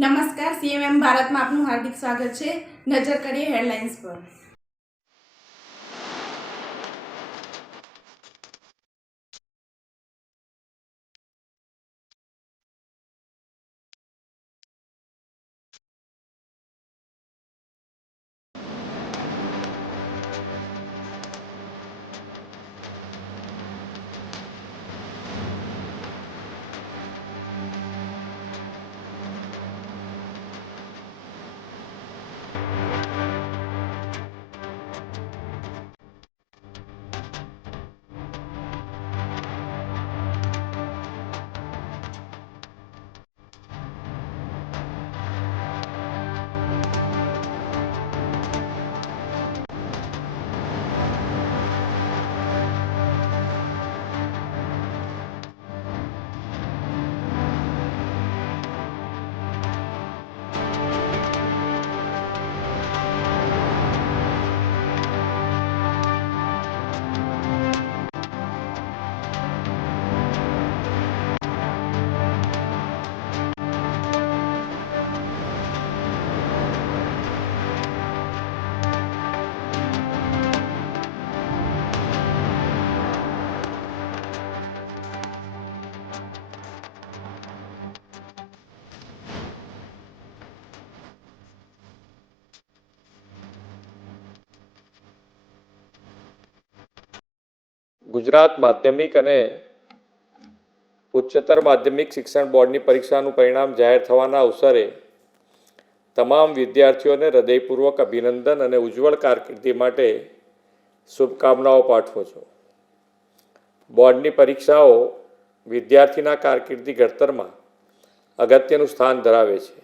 નમસ્કાર, સીએમએમ ભારતમાં આપનું હાર્દિક સ્વાગત છે। નજર કરીએ હેડલાઇન્સ પર। ગુજરાત માધ્યમિક અને ઉચ્ચતર માધ્યમિક શિક્ષણ બોર્ડની પરીક્ષાનું પરિણામ જાહેર થવાના અવસરે તમામ વિદ્યાર્થીઓને હૃદયપૂર્વક અભિનંદન અને ઉજ્જવળ કારકિર્દી માટે શુભકામનાઓ પાઠવું છું। બોર્ડની પરીક્ષાઓ વિદ્યાર્થીના કારકિર્દી ઘડતરમાં અગત્યનું સ્થાન ધરાવે છે।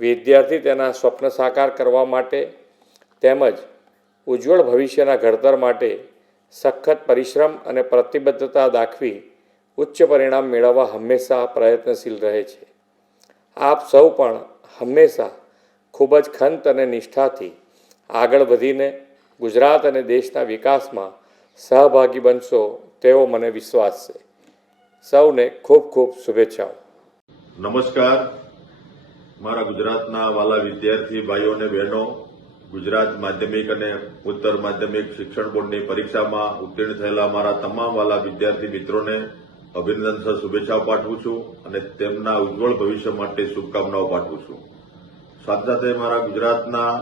વિદ્યાર્થી તેના સ્વપ્ન સાકાર કરવા માટે તેમજ ઉજ્જવળ ભવિષ્યના ઘડતર માટે સખત પરિશ્રમ અને પ્રતિબદ્ધતા દાખવી ઉચ્ચ પરિણામ મેળવવા હંમેશા પ્રયત્નશીલ રહે છે। આપ સૌ પણ હંમેશા ખૂબ જ ખંત અને નિષ્ઠાથી આગળ વધીને ગુજરાત અને દેશના વિકાસમાં સહભાગી બનશો તેવો મને વિશ્વાસ છે। સૌને ખૂબ ખૂબ શુભેચ્છાઓ। નમસ્કાર, મારા ગુજરાતના વાલા વિદ્યાર્થી ભાઈઓ અને બહેનો, ગુજરાત માધ્યમિક અને ઉત્તર માધ્યમિક શિક્ષણ બોર્ડની પરીક્ષામાં ઉત્તીર્ણ થયેલા મારા તમામ વાલા વિદ્યાર્થી મિત્રોને અભિનંદન સહ શુભેચ્છાઓ પાઠવું છું અને તેમના ઉજ્જવળ ભવિષ્ય માટે શુભકામનાઓ પાઠવું છું। સાથે સાથે મારા ગુજરાતના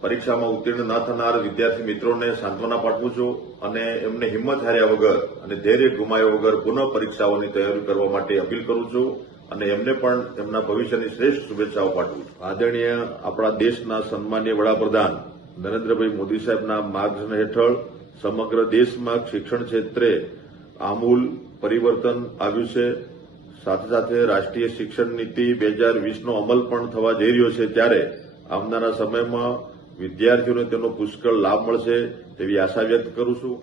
પરીક્ષામાં ઉત્તીર્ણ ન થનાર વિદ્યાર્થી મિત્રોને સાંત્વના પાઠવું છું અને એમને હિંમત હાર્યા વગર અને ધૈર્ય ગુમાવ્યા વગર પુનઃ પરીક્ષાઓની તૈયારી કરવા માટે અપીલ કરું છું અને એમને પણ એમના ભવિષ્યની શ્રેષ્ઠ શુભેચ્છાઓ પાઠવું છું। આદરણીય આપણા દેશના સન્માનીય વડાપ્રધાન નરેન્દ્રભાઈ મોદી સાહેબના માર્ગદર્શન હેઠળ સમગ્ર દેશમાં શિક્ષણ ક્ષેત્રે આમૂલ પરિવર્તન આવ્યું છે। સાથે સાથે રાષ્ટ્રીય શિક્ષણ નીતિ 2020નો અમલ પણ થવા જઈ રહ્યો છે, ત્યારે આવનારા સમયમાં વિદ્યાર્થીઓને તેનો પુષ્કળ લાભ મળશે તેવી આશા વ્યક્ત કરું છું।